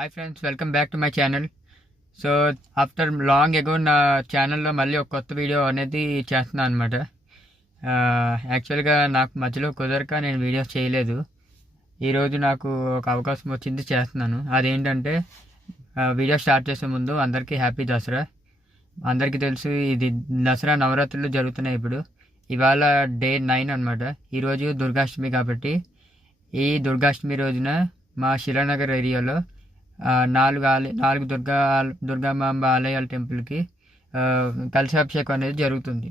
Hi friends, welcome back to my channel. So after long ago నా ఛానల్లో మళ్ళీ ఒక కొత్త వీడియో అనేది చేస్తున్నాను అనమాట. యాక్చువల్గా నాకు మధ్యలో కుదరక నేను వీడియోస్ చేయలేదు. ఈరోజు నాకు ఒక అవకాశం వచ్చింది, చేస్తున్నాను. అదేంటంటే వీడియో స్టార్ట్ చేసే ముందు అందరికీ హ్యాపీ దసరా. అందరికీ తెలుసు, ఇది దసరా నవరాత్రులు జరుగుతున్నాయి ఇప్పుడు. ఇవాళ డే 9 అనమాట. ఈరోజు దుర్గాష్టమి కాబట్టి ఈ దుర్గాష్టమి రోజున మా శిలానగర్ ఏరియాలో 4 దుర్గామాంబ ఆలయాల టెంపుల్కి కలశాభిషేకం అనేది జరుగుతుంది.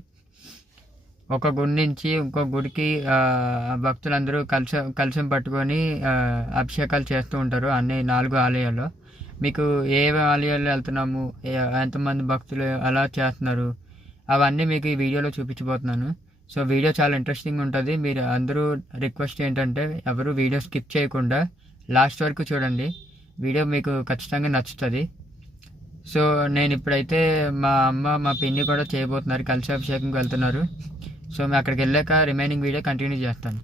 ఒక గుడి నుంచి ఇంకో గుడికి భక్తులందరూ కలశం పట్టుకొని అభిషేకాలు చేస్తూ ఉంటారు అన్ని 4 ఆలయాల్లో. మీకు ఏ ఆలయాల్లో వెళ్తున్నాము, ఎంతమంది భక్తులు అలా చేస్తున్నారు, అవన్నీ మీకు ఈ వీడియోలో చూపించబోతున్నాను. సో వీడియో చాలా ఇంట్రెస్టింగ్ ఉంటుంది. మీరు అందరూ రిక్వెస్ట్ ఏంటంటే ఎవరు వీడియో స్కిప్ చేయకుండా లాస్ట్ వరకు చూడండి. వీడియో మీకు ఖచ్చితంగా నచ్చుతుంది. సో నేను ఇప్పుడైతే మా అమ్మ మా పిన్ని కూడా చేయబోతున్నారు, కలశాభిషేకంకి వెళ్తున్నారు. సో మేము అక్కడికి వెళ్ళాక రిమైనింగ్ వీడియో కంటిన్యూ చేస్తాను.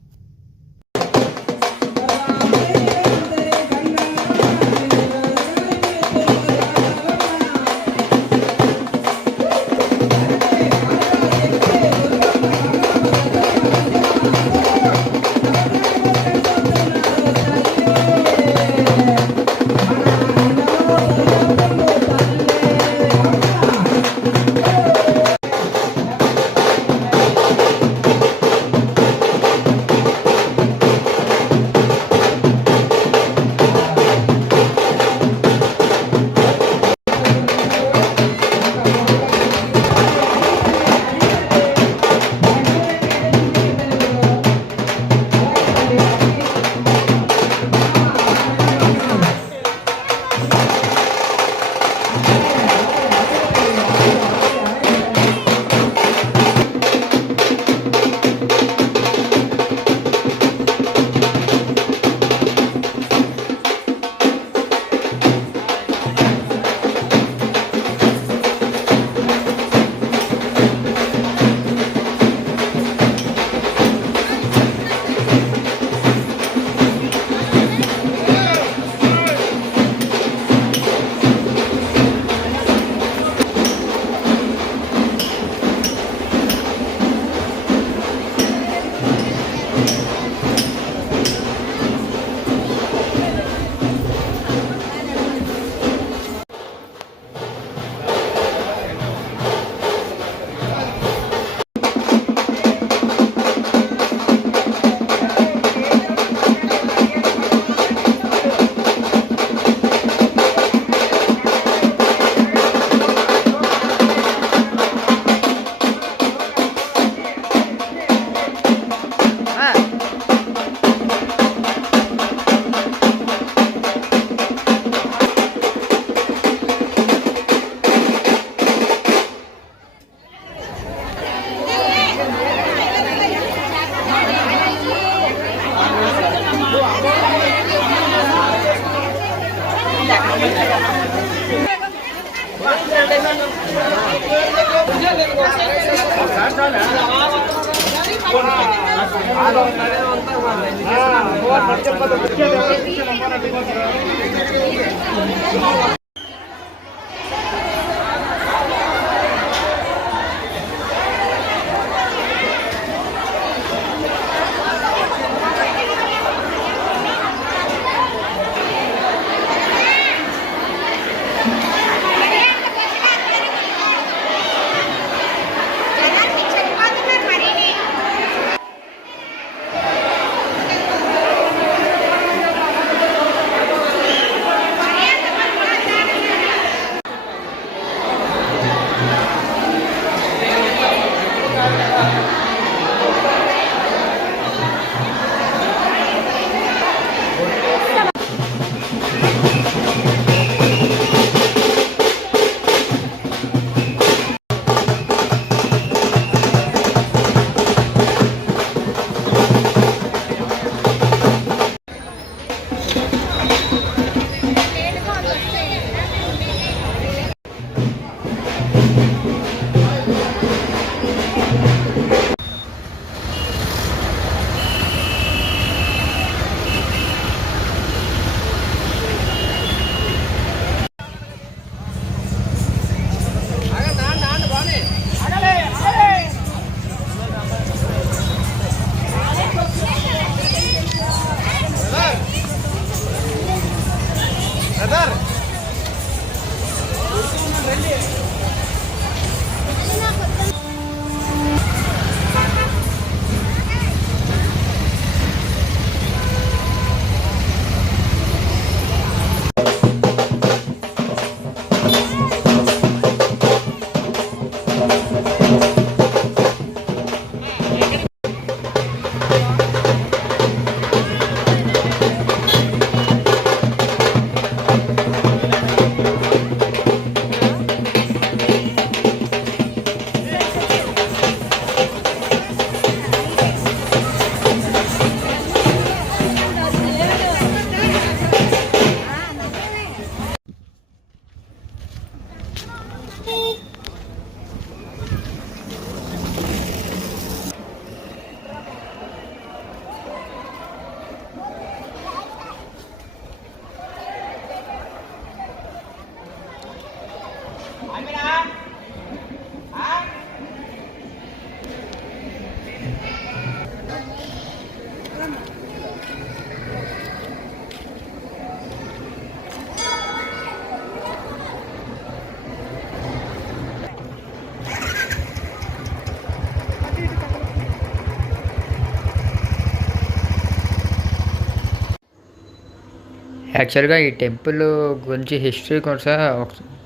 యాక్చువల్గా ఈ టెంపుల్ గురించి హిస్టరీ కూడా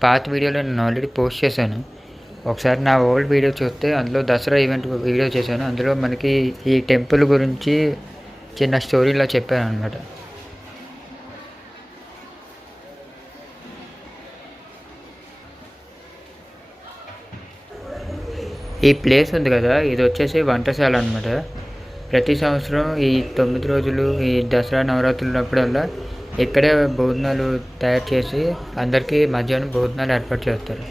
పాత వీడియోలో నేను ఆల్రెడీ పోస్ట్ చేశాను. ఒకసారి నా ఓల్డ్ వీడియో చూస్తే అందులో దసరా ఈవెంట్ వీడియో చేశాను. అందులో మనకి ఈ టెంపుల్ గురించి చిన్న స్టోరీలా చెప్పాను అనమాట. ఈ ప్లేస్ ఉంది కదా, ఇది వచ్చేసి వంటశాల అనమాట. ప్రతి సంవత్సరం ఈ 9 రోజులు ఈ దసరా నవరాత్రులప్పుడల్లా ఇక్కడే భోజనాలు తయారు చేసి అందరికీ మధ్యాహ్నం భోజనాలు ఏర్పాటు చేస్తారు.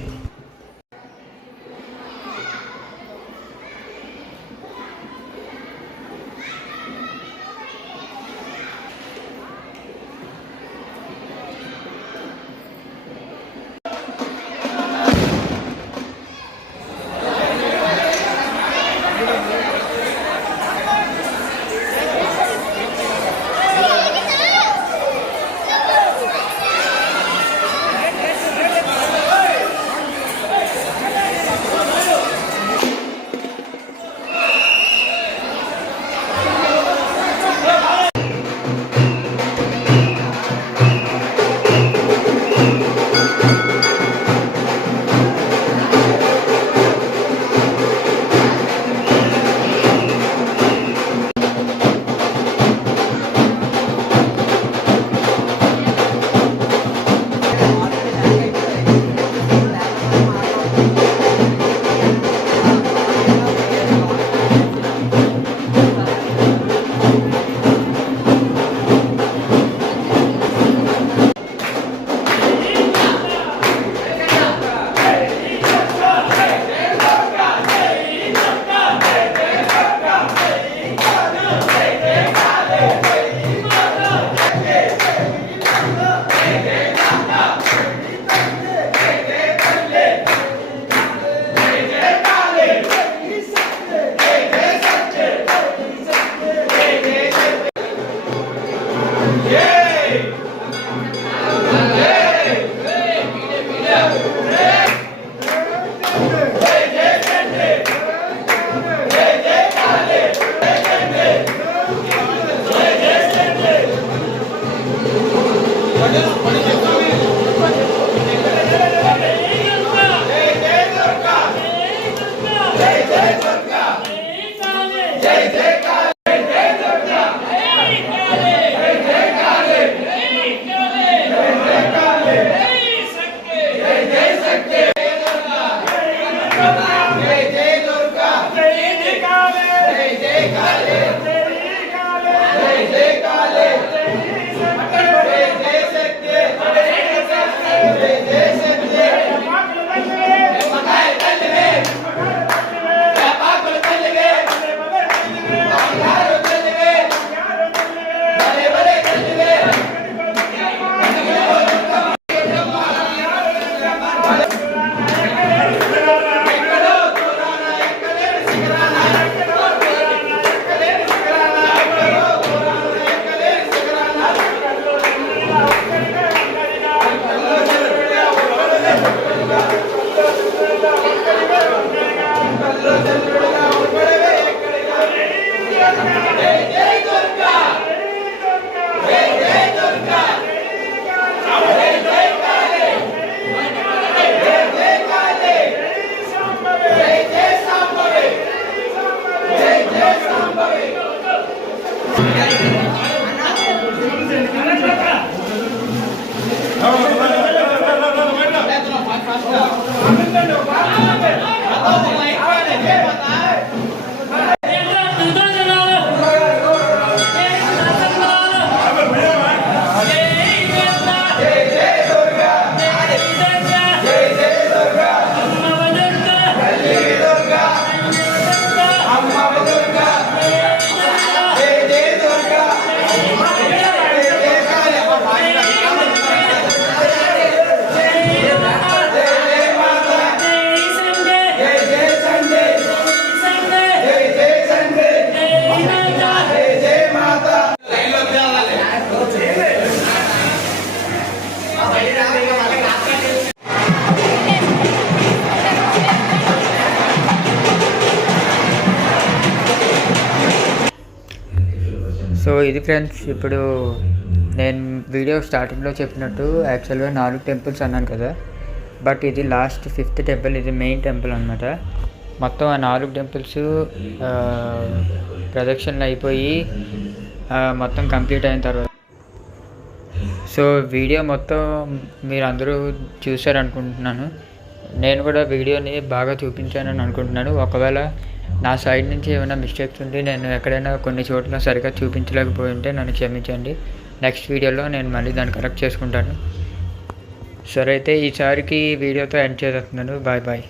సో ఇది ఫ్రెండ్స్, ఇప్పుడు నేను వీడియో స్టార్టింగ్లో చెప్పినట్టు యాక్చువల్గా 4 టెంపుల్స్ అన్నాను కదా, బట్ ఇది లాస్ట్ 5th టెంపుల్, ఇది మెయిన్ టెంపుల్ అనమాట. మొత్తం ఆ 4 టెంపుల్స్ ప్రదక్షిణలు అయిపోయి మొత్తం కంప్లీట్ అయిన తర్వాత, సో వీడియో మొత్తం మీరు అందరూ చూశారనుకుంటున్నాను. నేను కూడా వీడియోని బాగా చూపించానని అనుకుంటున్నాను. ఒకవేళ నా సైడ్ నుంచి ఏమైనా మిస్టేక్స్ ఉంటే, నేను ఎక్కడైనా కొన్ని చోట్ల సరిగ్గా చూపించలేకపోయి ఉంటే నన్ను క్షమించండి. నెక్స్ట్ వీడియోలో నేను మళ్ళీ దాన్ని కరెక్ట్ చేసుకుంటాను. సరే అయితే ఈసారికి వీడియోతో ఎండ్ చేస్తున్నాను. Bye bye.